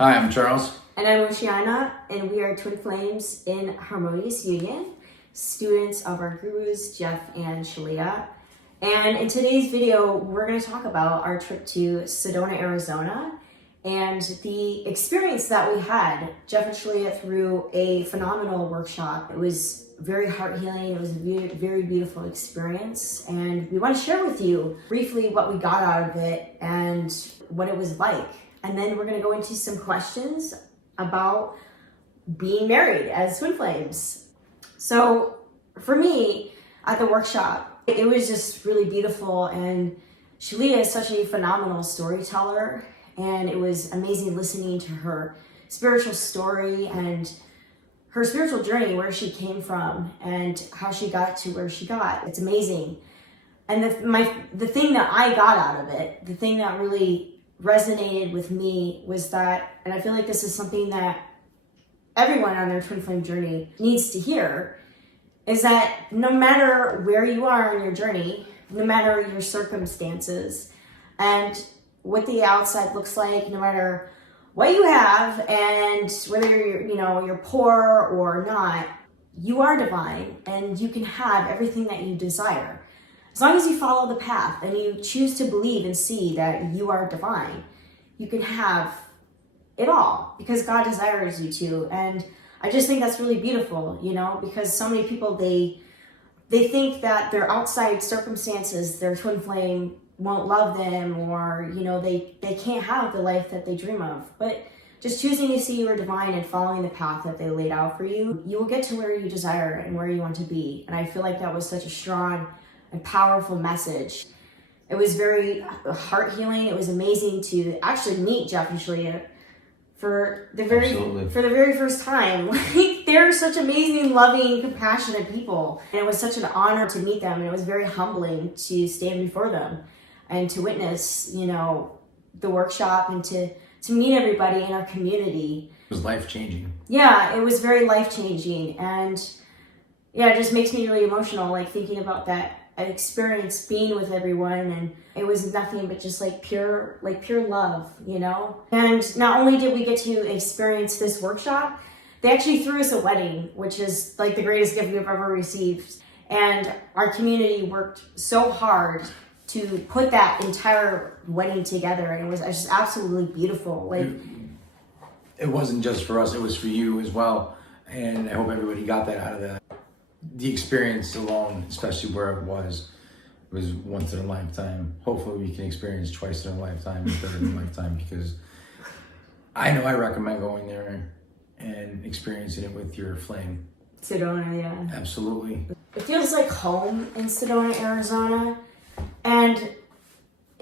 Hi, I'm Charles. And I'm Oceana, and we are twin flames in Harmonious Union, students of our gurus, Jeff and Shalia. And in today's video, we're going to talk about our trip to Sedona, Arizona, and the experience that we had. Jeff and Shalia threw a phenomenal workshop. It was very heart healing. It was a very beautiful experience. And we want to share with you briefly what we got out of it and what it was like. And then we're going to go into some questions about being married as twin flames. So for me, at the workshop, it was just really beautiful. And Shalia is such a phenomenal storyteller. And it was amazing listening to her spiritual story and her spiritual journey, where she came from and how she got to where she got. It's amazing. And the thing that I got out of it, the thing that really resonated with me was that, and I feel like this is something that everyone on their twin flame journey needs to hear, is that no matter where you are in your journey, no matter your circumstances and what the outside looks like, no matter what you have and whether you're poor or not, you are divine and you can have everything that you desire. As long as you follow the path and you choose to believe and see that you are divine, you can have it all because God desires you to. And I just think that's really beautiful, because so many people, they think that their outside circumstances, their twin flame won't love them, or, they can't have the life that they dream of. But just choosing to see you are divine and following the path that they laid out for you, you will get to where you desire and where you want to be. And I feel like that was such a strong and powerful message. It was very heart healing. It was amazing to actually meet Jeff and Shalia for the very first time. Like, they're such amazing, loving, compassionate people. And it was such an honor to meet them. And it was very humbling to stand before them and to witness, the workshop and to meet everybody in our community. It was life-changing. Yeah, it was very life-changing. And yeah, it just makes me really emotional, like thinking about that experience, being with everyone, and it was nothing but just pure love, And not only did we get to experience this workshop, they actually threw us a wedding, which is like the greatest gift we've ever received. And our community worked so hard to put that entire wedding together, and it was just absolutely beautiful. It wasn't just for us, it was for you as well. And I hope everybody got that out of that. The experience alone, especially where it was once in a lifetime. Hopefully we can experience twice in a lifetime, third in a lifetime, because I know I recommend going there and experiencing it with your flame. Sedona, yeah. Absolutely. It feels like home in Sedona, Arizona. And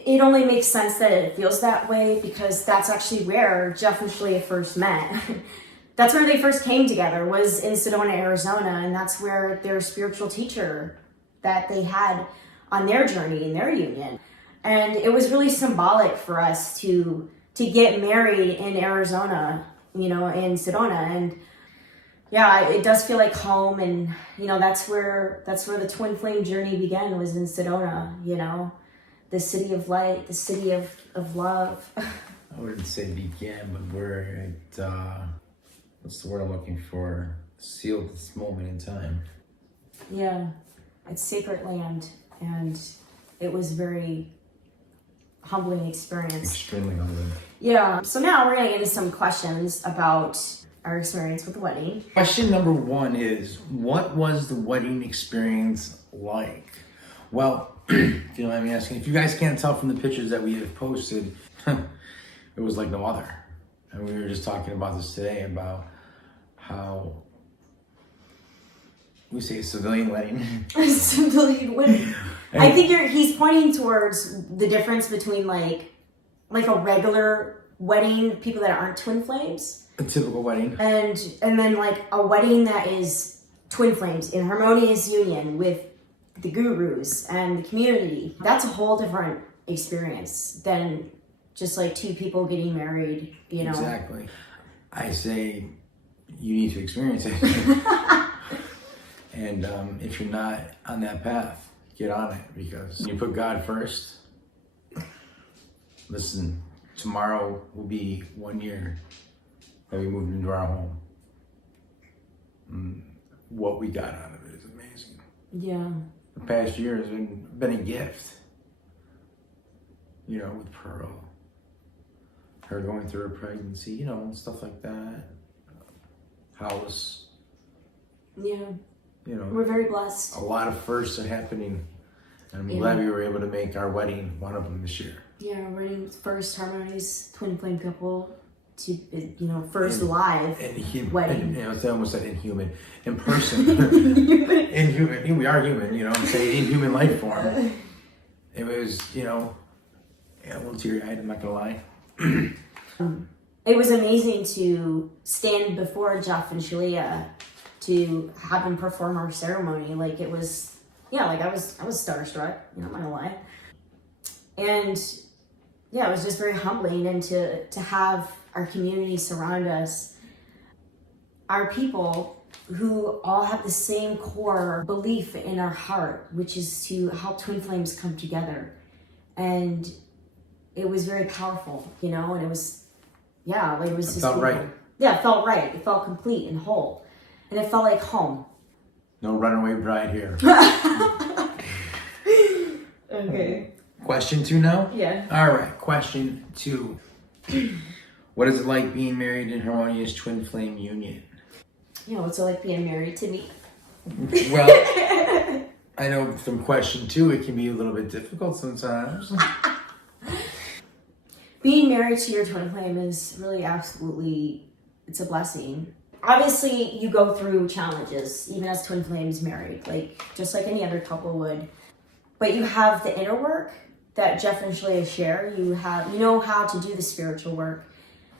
it only makes sense that it feels that way because that's actually where Jeff and Shalia first met. That's where they first came together, was in Sedona, Arizona, and that's where their spiritual teacher that they had on their journey in their union. And it was really symbolic for us to get married in Arizona, in Sedona. And yeah, it does feel like home, and that's where the twin flame journey began, was in Sedona, the city of light, the city of love. I wouldn't say began, but we're at what's the word I'm looking for? Sealed this moment in time. Yeah, it's sacred land, and it was very humbling experience. Extremely humbling. Yeah, so now we're gonna get into some questions about our experience with the wedding. Question number 1 is, what was the wedding experience like? Well, if you know what I'm asking, if you guys can't tell from the pictures that we have posted, it was like no other. And we were just talking about this today, about how we say a civilian wedding. A civilian wedding. I think he's pointing towards the difference between like a regular wedding, people that aren't twin flames. A typical wedding. And then like a wedding that is twin flames in harmonious union with the gurus and the community. That's a whole different experience than just like two people getting married, Exactly. I say you need to experience it. And if you're not on that path, get on it, because you put God first. Listen, tomorrow will be 1 year that we moved into our home. What we got out of it is amazing. Yeah. The past year has been a gift. You know, with Pearl, her going through her pregnancy, you know, and stuff like that. House. Yeah. You know, We're very blessed. a lot of firsts are happening. And I'm glad we were able to make our wedding one of them this year. Yeah, we're wedding first Harmonious Twin Flame couple to, you know, first live wedding. And I almost said inhuman. In person. Inhuman. We are human, you know, I'm saying inhuman life form. It was, you know, a little teary-eyed, I'm not gonna lie. It was amazing to stand before Jeff and Shalia to have them perform our ceremony. Like it was, yeah, like I was starstruck, you know, I'm not gonna lie. And yeah, it was just very humbling, and to have our community surround us, our people who all have the same core belief in our heart, which is to help twin flames come together. And it was very powerful, you know, and it was, yeah, like it was just felt right. Yeah, it felt right. It felt complete and whole. And it felt like home. No runaway bride here. Okay. Question 2 now? Yeah. All right, question 2. What is it like being married in Harmonious Twin Flame Union? Yeah, what's it like being married to me? Well, I know from question 2, it can be a little bit difficult sometimes. Being married to your twin flame is really absolutely, it's a blessing. Obviously, you go through challenges, even as twin flames married, like just like any other couple would. But you have the inner work that Jeff and Shalia share. You know how to do the spiritual work,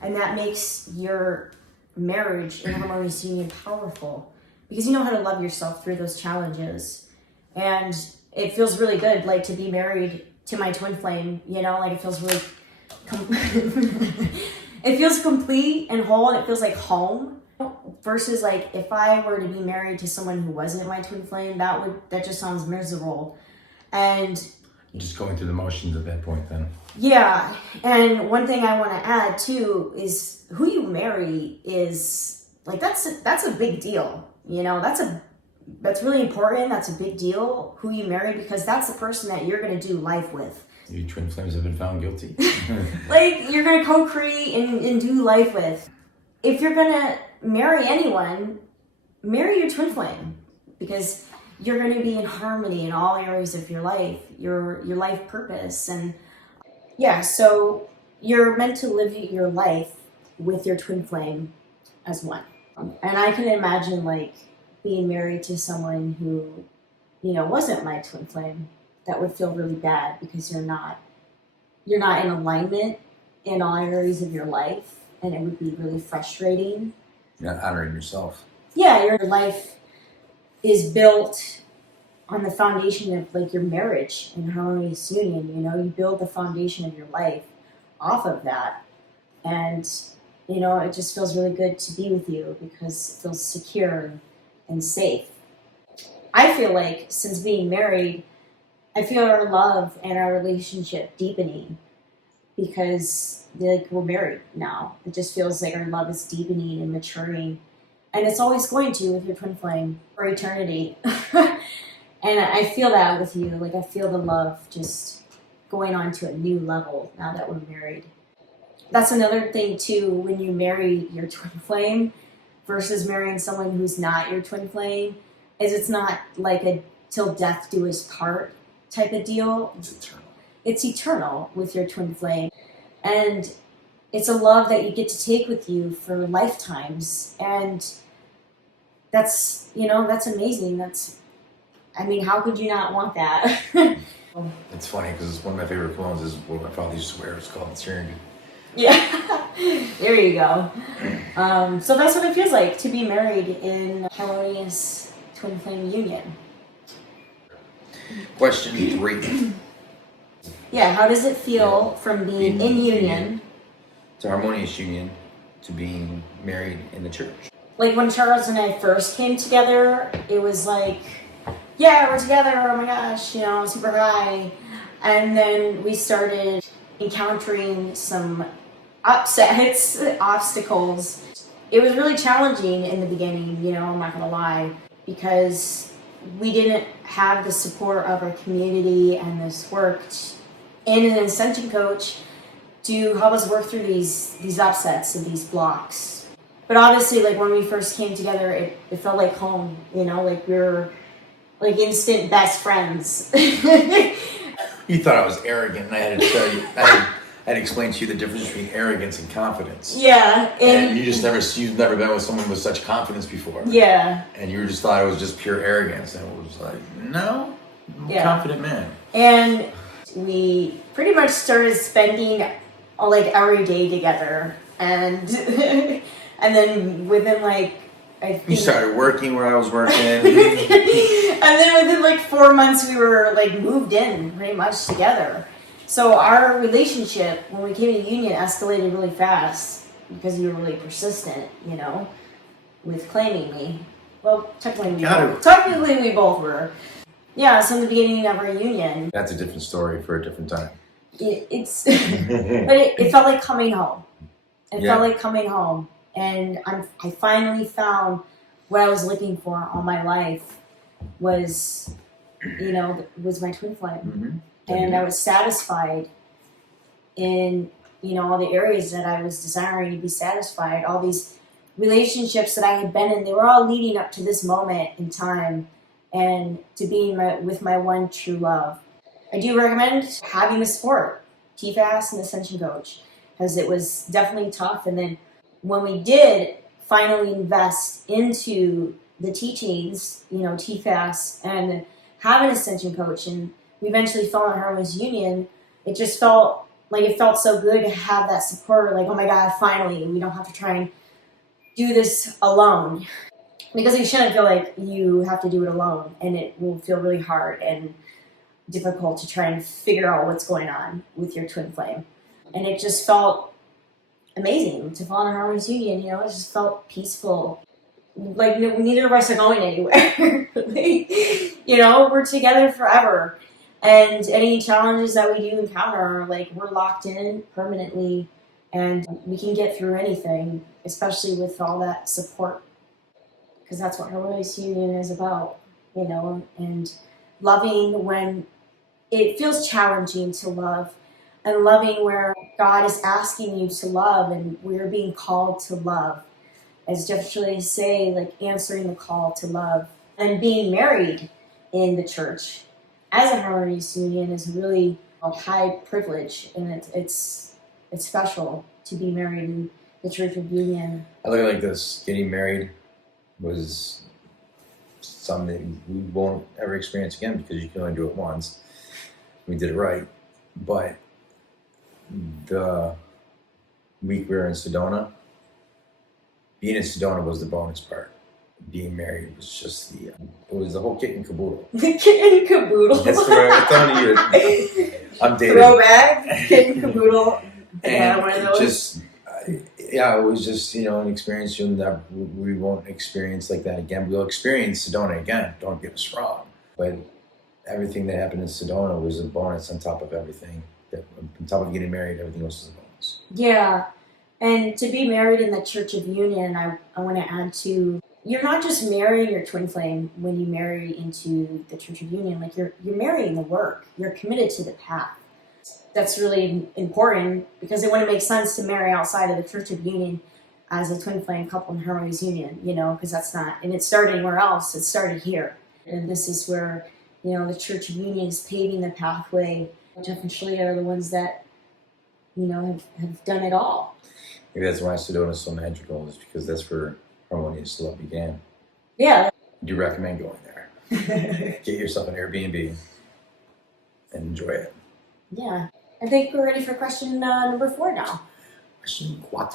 and that makes your marriage in Harmonious Union powerful because you know how to love yourself through those challenges. And it feels really good, like to be married to my twin flame. You know, like it feels really. It feels complete and whole, and it feels like home. Versus like if I were to be married to someone who wasn't my twin flame, that just sounds miserable. And just going through the motions at that point then. Yeah. And one thing I want to add too is who you marry is like that's a big deal. You know, that's really important. That's a big deal who you marry, because that's the person that you're going to do life with. You twin flames have been found guilty. Like you're going to co-create and do life with. If you're going to marry anyone, marry your twin flame, because you're going to be in harmony in all areas of your life, your life purpose. And yeah, so you're meant to live your life with your twin flame as one. And I can imagine like being married to someone who, you know, wasn't my twin flame. That would feel really bad because you're not in alignment in all areas of your life, and it would be really frustrating. You're not honoring yourself. Yeah, your life is built on the foundation of like your marriage and Harmonious Union. You know, you build the foundation of your life off of that, and you know, it just feels really good to be with you because it feels secure and safe. I feel like since being married, I feel our love and our relationship deepening because like we're married now. It just feels like our love is deepening and maturing, and it's always going to with your twin flame for eternity. And I feel that with you. Like I feel the love just going on to a new level now that we're married. That's another thing too, when you marry your twin flame versus marrying someone who's not your twin flame, is it's not like a till death do us part type of deal. It's eternal. It's eternal with your twin flame. And it's a love that you get to take with you for lifetimes. And that's, you know, that's amazing. I mean, how could you not want that? It's funny because it's one of my favorite poems is what my father used to swear. It's called Serenity. Yeah, there you go. So that's what it feels like to be married in Harmonious Twin Flame Union. Question 3. Yeah, how does it feel from being in union to Harmonious Union to being married in the church? Like when Charles and I first came together, it was like, yeah, we're together, oh my gosh, you know, super high. And then we started encountering some upsets, obstacles. it was really challenging in the beginning, you know, I'm not gonna lie, because we didn't have the support of our community and this worked in an ascension coach to help us work through these upsets and these blocks. But obviously, like when we first came together, it felt like home, you know, like we were like instant best friends. You thought I was arrogant, and I had to tell you, I had to explain to you the difference between arrogance and confidence. Yeah. And you've never been with someone with such confidence before. Yeah. And you just thought it was just pure arrogance. And it was like, no, I'm a confident man. And we pretty much started spending like every day together. And and then within like, I think... You started working where I was working. And then within like 4 months, we were like moved in pretty much together. So our relationship, when we came to Union, escalated really fast because you were really persistent, you know, with claiming me. Well, technically we both were. Yeah, so in the beginning of our union. That's a different story for a different time. But it felt like coming home. It felt like coming home. And I finally found what I was looking for all my life was, you know, was my twin flame. Mm-hmm. And I was satisfied in, you know, all the areas that I was desiring to be satisfied. All these relationships that I had been in, they were all leading up to this moment in time and to being with my one true love. I do recommend having the support, TFAS and Ascension Coach, because it was definitely tough. And then when we did finally invest into the teachings, you know, TFAS and have an Ascension Coach, and we eventually fell in Harmonious Union, it just felt so good to have that support. Like, oh my God, finally, we don't have to try and do this alone. Because you shouldn't feel like you have to do it alone, and it will feel really hard and difficult to try and figure out what's going on with your twin flame. And it just felt amazing to fall in Harmonious Union, you know, it just felt peaceful. Like neither of us are going anywhere. You know, we're together forever. And any challenges that we do encounter, like we're locked in permanently and we can get through anything, especially with all that support. Because that's what Harmonious Union is about, you know, and loving when it feels challenging to love, and loving where God is asking you to love and we're being called to love. As Jeff Shelley say, like answering the call to love. And being married in the church as a Harmonious Union is really a high privilege, and it's special to be married in the Church of Union. I look at it like this: getting married was something we won't ever experience again because you can only do it once. We did it right, but the week we were in Sedona, being in Sedona was the bonus part. Being married was just it was the whole kit and caboodle. The kit and caboodle. That's the word I'm telling you. I'm dating. Throwback, kit and caboodle. Yeah, And one of those. just, it was just, you know, an experience that we won't experience like that again. We'll experience Sedona again, don't get us wrong. But everything that happened in Sedona was a bonus on top of everything. On top of getting married, everything else is a bonus. Yeah, and to be married in the Church of Union, I want to add to, you're not just marrying your twin flame when you marry into the Church of Union. Like you're marrying the work. You're committed to the path. That's really important because it wouldn't make sense to marry outside of the Church of Union as a twin flame couple in Harmonious Union, you know, because that's not, and it started anywhere else. It started here. And this is where, you know, the Church of Union is paving the pathway. Jeff and Shelley are the ones that, you know, have done it all. Maybe that's why Sedona is so magical, is because that's where Harmonious love began. Yeah. I do recommend going there. Get yourself an Airbnb and enjoy it. Yeah. I think we're ready for question number 4 now. Question 4.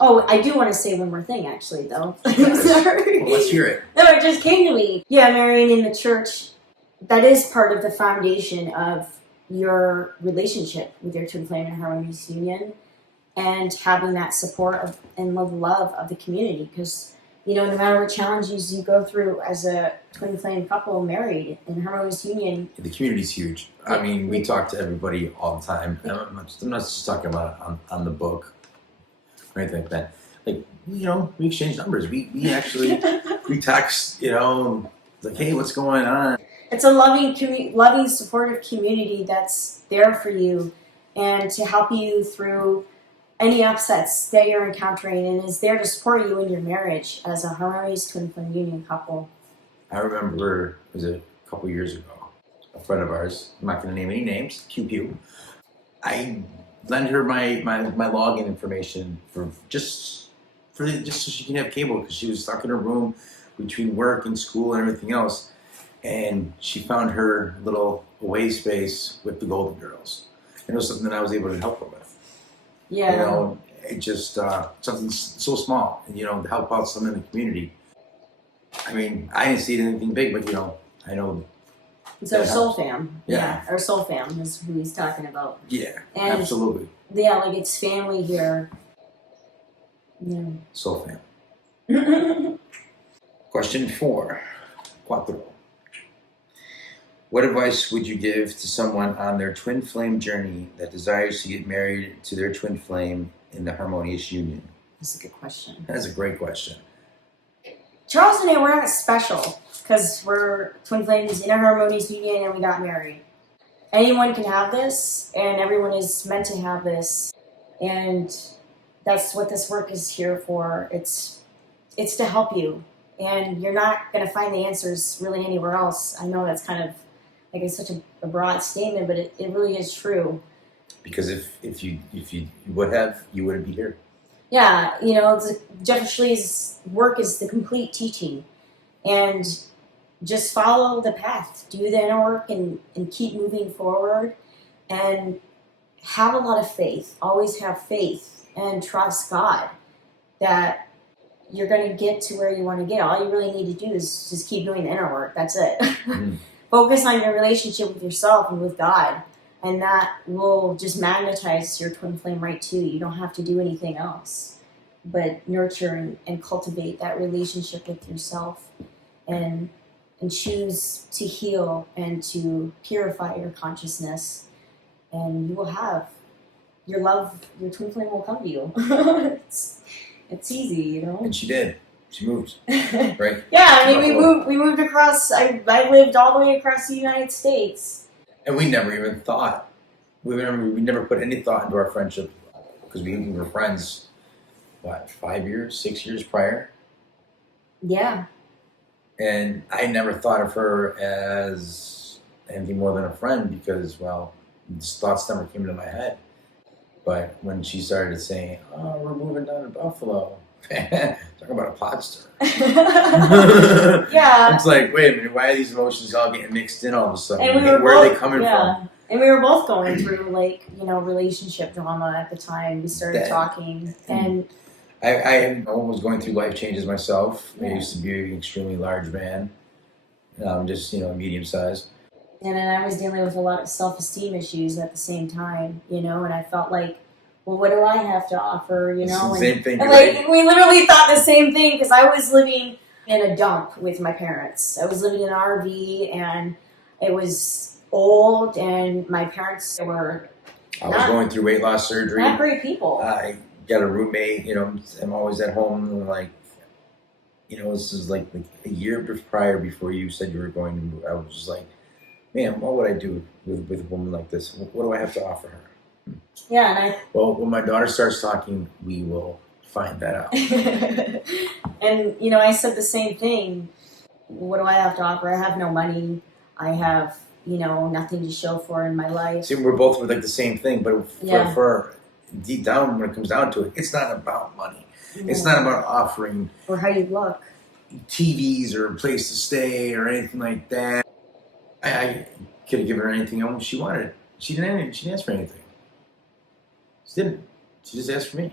Oh, I do want to say one more thing, actually, though. I'm sorry. Well, let's hear it. No, it just came to me. Yeah, marrying in the church, that is part of the foundation of your relationship with your twin flame and Harmonious Union, and having that support and love of the community. Because, you know, no matter what challenges you go through as a twin flame couple married in Harmonious Union. The community's huge. I mean, we talk to everybody all the time. I'm not just talking about on the book or anything like that. like, we exchange numbers. We actually, we text, like, hey, what's going on? It's a loving, supportive community that's there for you and to help you through any upsets that you're encountering, and is there to support you in your marriage as a Harmonious Twin Flame Union couple. I remember, it was a couple years ago, a friend of ours, I'm not going to name any names, Pew. I lent her my login information just so she can have cable, because she was stuck in her room between work and school and everything else. And she found her little away space with the Golden Girls. And it was something that I was able to help her with. Yeah. It just, something so small, and, to help out someone in the community. I mean, I didn't see it anything big, but, I know. It's our soul fam. Yeah. Our soul fam is who he's talking about. Yeah, and absolutely. Yeah, like it's family here. Yeah. Soul fam. Question 4. Cuatro. What advice would you give to someone on their twin flame journey that desires to get married to their twin flame in the Harmonious Union? That's a good question. That's a great question. Charles and I, we're not special because we're twin flames in a Harmonious Union and we got married. Anyone can have this, and everyone is meant to have this, and that's what this work is here for. It's to help you, and you're not going to find the answers really anywhere else. I know that's kind of like it's such a broad statement, but it really is true. Because if you would have, you wouldn't be here. Yeah, Jeff Schley's work is the complete teaching, and just follow the path, do the inner work, and keep moving forward, and have a lot of faith. Always have faith and trust God that you're going to get to where you want to get. All you really need to do is just keep doing the inner work. That's it. Mm. Focus on your relationship with yourself and with God, and that will just magnetize your twin flame right to you. You don't have to do anything else but nurture and cultivate that relationship with yourself, and choose to heal and to purify your consciousness, and you will have your love. Your twin flame will come to you. It's easy, And she did. She moved, right? Yeah, I mean, we moved across. I lived all the way across the United States, and we never even thought. We never put any thought into our friendship, because we were friends. What, 5 years, 6 years prior? Yeah. And I never thought of her as anything more than a friend, because, well, these thoughts never came into my head. But when she started saying, "Oh, we're moving down to Buffalo," talk about a pot stir. Yeah. It's like, wait a minute, why are these emotions all getting mixed in all of a sudden? And where are they coming from? And we were both going through, relationship drama at the time. We started talking, and I was going through life changes myself. Yeah. I used to be an extremely large man, just medium sized. And then I was dealing with a lot of self-esteem issues at the same time, and I felt like, well, what do I have to offer, It's the same thing. And we literally thought the same thing, because I was living in a dump with my parents. I was living in an RV, and it was old, and my parents were I was going through weight loss surgery. not great people. I got a roommate, I'm always at home, this is like a year prior, before you said you were going to move. I was just like, man, what would I do with a woman like this? What do I have to offer her? Yeah, Well, when my daughter starts talking, we will find that out. and I said the same thing. What do I have to offer? I have no money. I have, nothing to show for in my life. See, we're both like the same thing, but for deep down, when it comes down to it, it's not about money. No. It's not about offering Or how you look. TVs or a place to stay or anything like that. I could have given her anything else she wanted. She didn't ask for anything. She didn't. She just asked for me.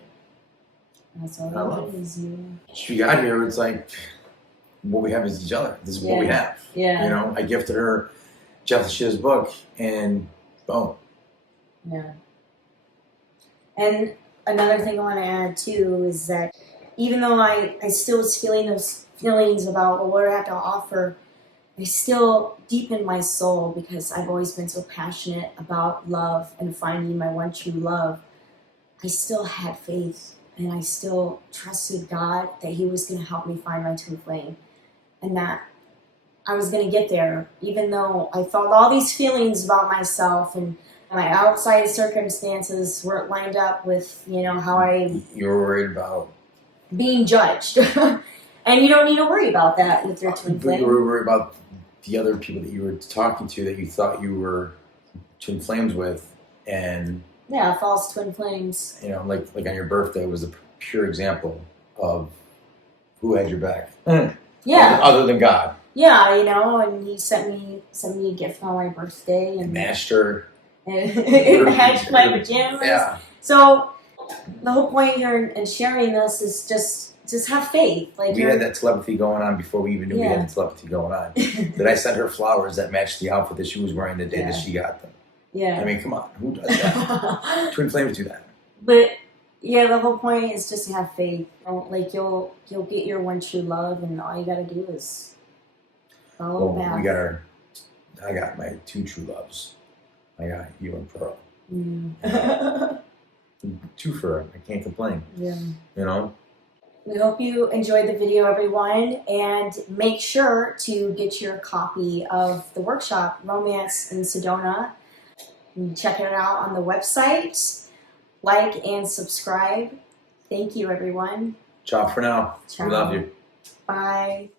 That's all it is. She got here, it's like, what we have is each other. This is what we have. Yeah. I gifted her Jeff Shiz's book, and boom. Yeah. And another thing I want to add too is that even though I still was feeling those feelings about, well, what do I have to offer, I still, deep in my soul, because I've always been so passionate about love and finding my one true love, I still had faith and I still trusted God that He was going to help me find my twin flame, and that I was going to get there, even though I felt all these feelings about myself and my outside circumstances weren't lined up with, you know, how You were worried about being judged. And you don't need to worry about that with your twin But flame. you were worried about the other people that you were talking to that you thought you were twin flames with, and Yeah, false twin flames. you know, like on your birthday was a pure example of who had your back. Yeah. Other than God. Yeah, you know, and He sent me a gift on my birthday, and Master. it matched my pajamas. Yeah. So the whole point here in sharing this is just have faith. Like We had that telepathy going on before we even knew we Yeah. had the telepathy going on. That I sent her flowers that matched the outfit that she was wearing the day that she got them. Yeah. I mean, come on, who does that? Twin flames do that. But yeah, the whole point is just to have faith. Like you'll get your one true love, and all you gotta do is follow the path. I got my two true loves. I got you and Pearl. Mm. Two for her. I can't complain. Yeah. You know? We hope you enjoyed the video, everyone, and make sure to get your copy of the workshop, Romance in Sedona. Check it out on the website. Like and subscribe. Thank you, everyone. Ciao for now. Ciao. We love you. Bye.